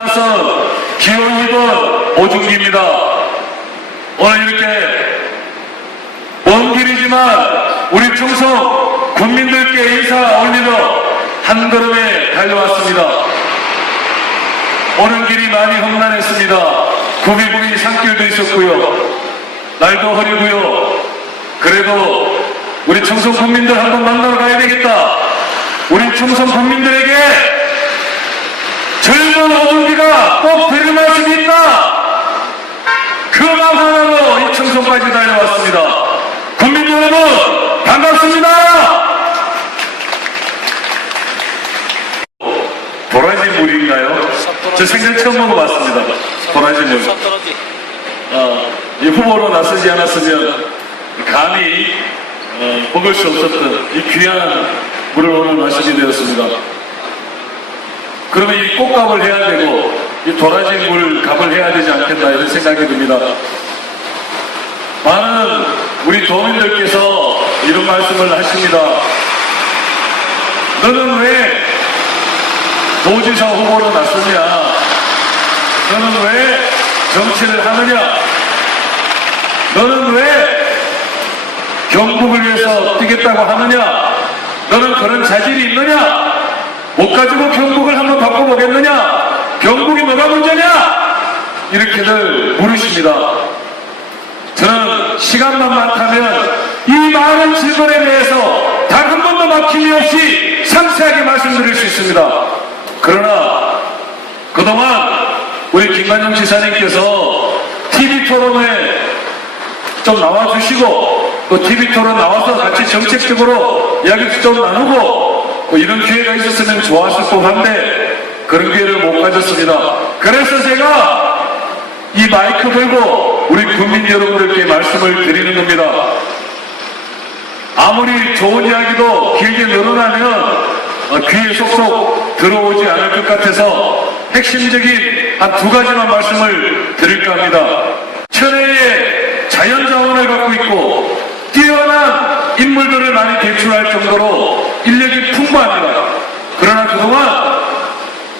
기호 2번 오중기입니다. 오늘 이렇게 먼 길이지만 우리 충성 국민들께 인사 올리며 한 걸음에 달려왔습니다. 오는 길이 많이 험난했습니다. 구비구비 산길도 있었고요. 날도 흐리고요. 그래도 우리 충성 국민들 한번 만나러 가야 되겠다. 우리 충성 국민들에게 젊은 오중기가 꼭 데릴 말씀이 있다. 그 마음 하나로 이 충성까지 달려왔습니다. 국민 여러분 반갑습니다. 도라지 물인가요? 저 생전 처음 먹어봤습니다. 도라지 물. 이 후보로 나서지 않았으면 감히 먹을 수 없었던 이 귀한 물을 오늘 마시게 되었습니다. 그러면 이 꽃값을 해야 되고 이 도라지 물 값을 해야 되지 않겠나 이런 생각이 듭니다. 많은 우리 도민들께서 이런 말씀을 하십니다. 너는 왜 도지사 후보로 나섰냐? 너는 왜 정치를 하느냐? 너는 왜 경북을 위해서 뛰겠다고 하느냐? 너는 그런 자질이 있느냐? 못 가지고 경북을 한번 바꿔보겠느냐? 경북이 뭐가 문제냐? 이렇게들 물으십니다. 저는 시간만 많다면 이 많은 질문에 대해서 단 한 번도 막힘이 없이 상세하게 말씀드릴 수 있습니다. 그러나 그동안 우리 김관영 지사님께서 TV토론에 좀 나와주시고 또 TV토론 나와서 같이 정책적으로 이야기도 좀 나누고 이런 기회가 있었으면 좋았을 법한데 그런 기회를 못 가졌습니다. 그래서 제가 이 마이크 들고 우리 국민 여러분들께 말씀을 드리는 겁니다. 아무리 좋은 이야기도 길게 늘어나면 귀에 쏙쏙 들어오지 않을 것 같아서 핵심적인 한 두 가지만 말씀을 드릴까 합니다. 천혜의 자연자원을 갖고 있고 뛰어난 인물들을 많이 배출할 정도로 인력이 풍부합니다. 그러나 그동안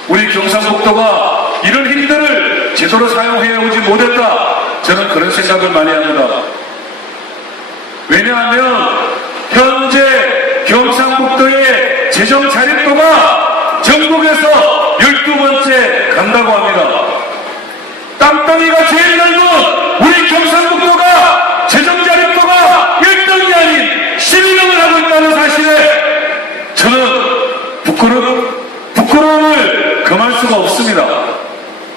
우리 경상북도가 이런 힘들을 제대로 사용해오지 못했다. 저는 그런 생각을 많이 합니다. 왜냐하면 현재 경상북도의 재정 자립도가 전국에서 12번째 간다고 합니다. 땅덩이가 제일 넓은 우리 경상북도가 재정 자립도가 1등이 아닌 12등을 하고 있다는 사실에 저는 부끄러움을 금할 수가 없습니다.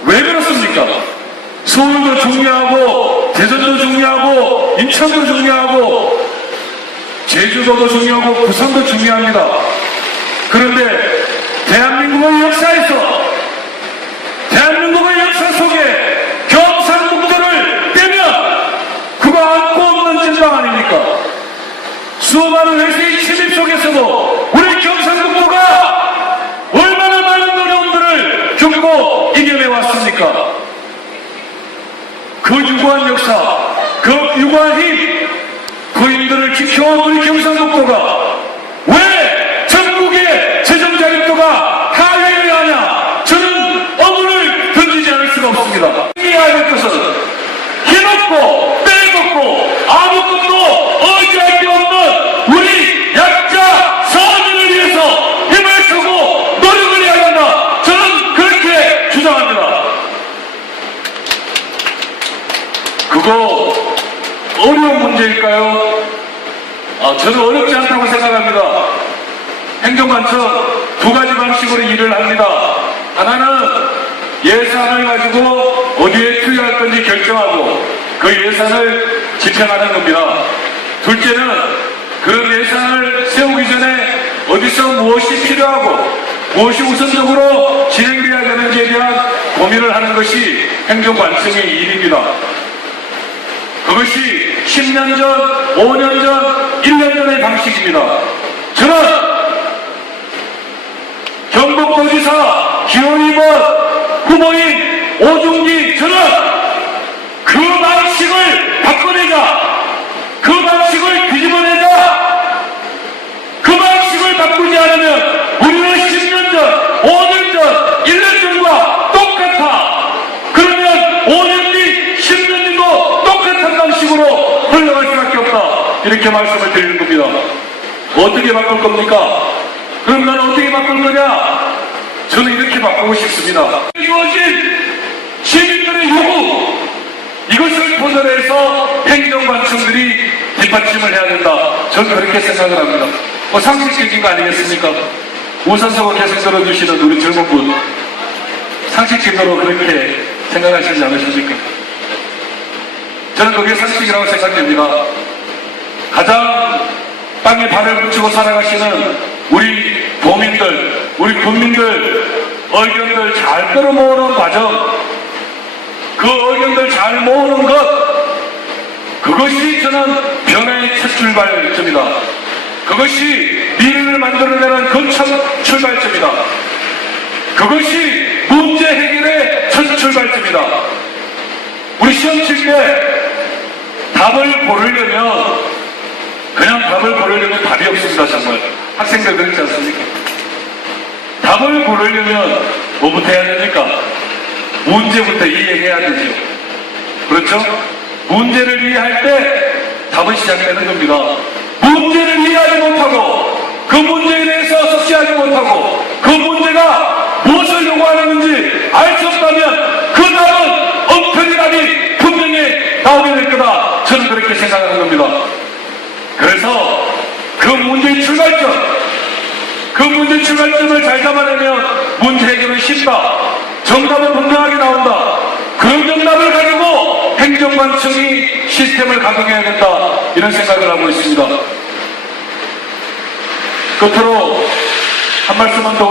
왜 그렇습니까? 서울도 중요하고 대전도 중요하고 인천도 중요하고 제주도도 중요하고 부산도 중요합니다. 그런데 대한민국의 역사에서 대한민국의 역사 속에 경상북도를 빼면 그거 안고 없는 진방 아닙니까? 수많은 외세의 침입 속에서도 우리 경상북도가 얼마나 많은 어려움들을 겪고 이겨내왔습니까? 그 유구한 역사, 그 유구한 힘, 그 힘들을 지켜온 우리 경상북도가 왜 전국의 재정자립도가 하회를 하냐? 저는 어문을 던지지 않을 수가 없습니다. 해야 할 것은 힘없고 빼먹고 아무것도 의지할 게 없는 우리 약자 서민을 위해서 힘을 쓰고 노력을 해야 한다. 저는 그렇게 주장합니다. 그거 어려운 문제일까요? 저는 어렵지 않다고 생각합니다. 행정관청 두 가지 방식으로 일을 합니다. 하나는 예산을 가지고 어디에 투여할 건지 결정하고 그 예산을 집행하는 겁니다. 둘째는 그런 예산을 세우기 전에 어디서 무엇이 필요하고 무엇이 우선적으로 진행되어야 되는지에 대한 고민을 하는 것이 행정관청의 일입니다. 그것이 10년 전, 5년 전, 1년 전의 방식입니다. 저는 경북도지사 기호 2번 후보인 오중기 저는 그 방식을 바꿔내자, 그 방식을 뒤집어내자, 그 방식을 바꾸지 않으면 우리는 10년 전, 5년 전, 1년 전과 똑같은 이렇게 말씀을 드리는 겁니다. 어떻게 바꿀 겁니까? 그럼 나는 어떻게 바꿀 거냐? 저는 이렇게 바꾸고 싶습니다. 이루어진 시민들의 요구, 이것을 토대로 행정관청들이 뒷받침을 해야 된다. 저는 그렇게 생각을 합니다. 상식적인 거 아니겠습니까? 우선성을 계속 들어주시는 우리 젊은 분, 상식적으로 그렇게 생각하시지 않으십니까? 저는 그게 상식이라고 생각됩니다. 가장 땅에 발을 붙이고 살아가시는 우리 도민들, 우리 국민들 의견들 잘 끌어모으는 과정, 그 의견들 잘 모으는 것, 그것이 저는 변화의 첫 출발점이다. 그것이 미래를 만들어내는 그 첫 출발점이다. 그것이 문제 해결의 첫 출발점이다. 우리 시험 칠 때 답을 고르려면, 그냥 답을 고르려면 답이 없습니다. 정말 학생들 그렇지 않습니까? 답을 고르려면 뭐부터 해야 됩니까? 문제부터 이해해야 되죠. 그렇죠? 문제를 이해할 때 답은 시작되는 겁니다. 문제를 이해하지 못하고 그 문제에 대해서 숙지하지 못하고 그 문제가 무엇을 요구하는지 알 수 없다면 그 답은 엉터리 답이 분명히 나오게 될 거다. 저는 그렇게 생각하는 겁니다. 그래서 그 문제의 출발점을 잘 잡아내면 문제 해결은 쉽다. 정답은 분명하게 나온다. 그 정답을 가지고 행정관청이 시스템을 가동해야 된다. 이런 생각을 하고 있습니다. 끝으로 한 말씀만 더